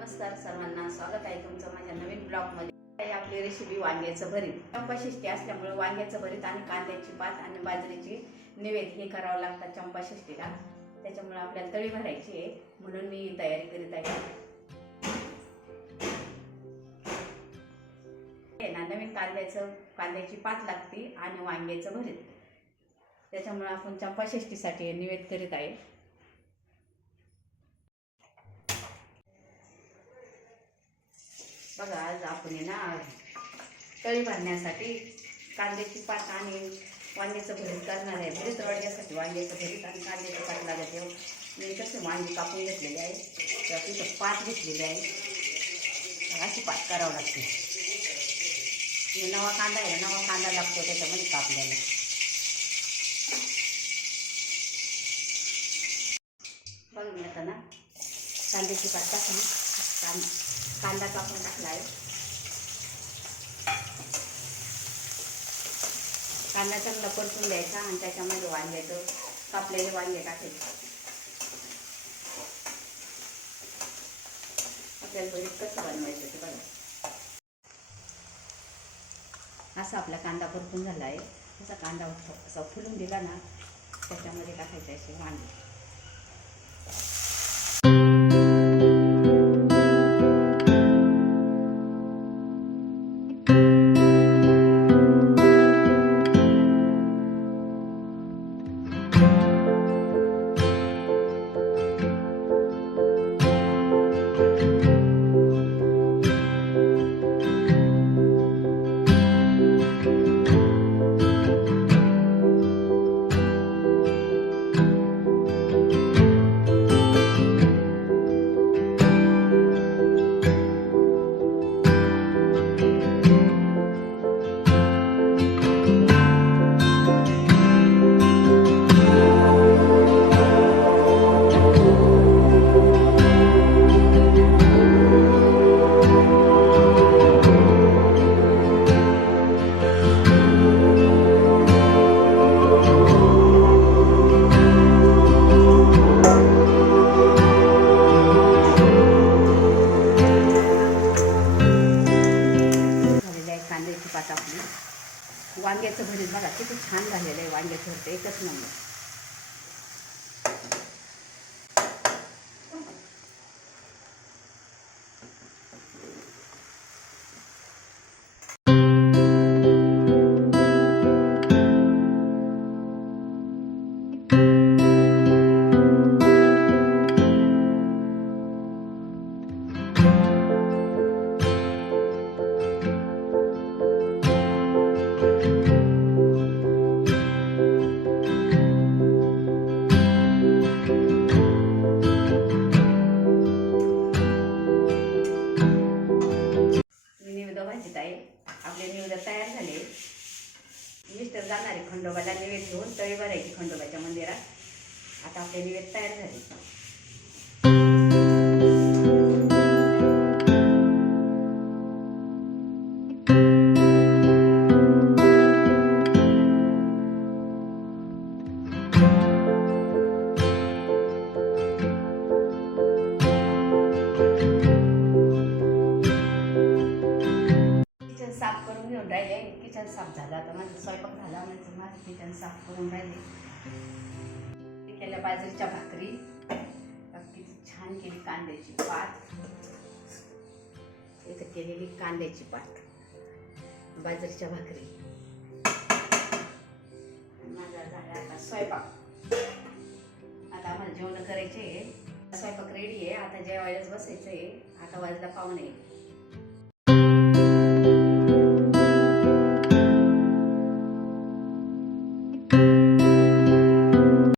नमस्कार सर्वांना, स्वागत आहे तुमचं माझ्या नवीन ब्लॉगमध्ये. आपली रेसिपी वांग्याचं भरीत. चंपाषष्ठी असल्यामुळे वांग्याचं भरीत आणि कांद्याची पात आणि बाजरीची निवेद हे करावं लागतं चंपाषष्ठीला. त्याच्यामुळे आपल्याला तळी भरायची आहे, म्हणून मी तयारी करीत आहे. नवीन कांद्याची पात लागते आणि वांग्याचं भरीत. त्याच्यामुळे आपण चंपाषष्ठीसाठी निवेद करीत आहे. बघा, आज आपण तळी भरण्यासाठी कांद्याची पात आणि वांग्याचं भरीत करणार आहे. भरीत वाढण्यासाठी वांग्याचं भरीत आणि कांद्याची पात लागत आहे. मी कसे वांगे कापून घेतलेले आहे, त्यात तिथं पात घेतलेली आहे. अशी पात करावं लागते. नवा कांदा आहे, नवा कांदा लागतो त्याच्यामध्ये कापल्याला. बघ मी आता कांद्याची पात टाकून कांदा कापून टाकला आहे. कांदा चांगला परतून द्यायचा आणि त्याच्यामध्ये वांग्याचं कापलेले वांगे टाकायचे. आपल्याला भरीत कसं बनवायचं ते बघा. असा आपला कांदा परतून झाला आहे. असा कांदा असा फुलून दिला ना, त्याच्यामध्ये टाकायचे असे वांगे. कांद्याची पात आपली. वांग्याचं भरीत बघा किती छान झालेलं आहे. वांग्याचं भरीत एकच नंबर. भाजीत आहे. आपले निवेद तयार झाले. मिस्टर जाणार आहे खंडोबाला निवेद घेऊन. तळी भरायची खंडोबाच्या मंदिरात. आता आपले निवेद तयार झाले. साफ करून घेऊन राहिले. किचन साफ झालं. आता माझा स्वयंपाक झाला म्हणजे माझं किचन साफ करून राहिले. केल्या बाजरीच्या भाकरी, किती छान केली कांद्याची पात. इथं केलेली कांद्याची पात, बाजरीच्या भाकरी. माझा झाला आता स्वयंपाक. आता आम्हाला जेवण करायचे आहे. स्वयंपाक रेडी आहे. आता जेवायलाच बसायचं आहे. आता वाजला 5:15.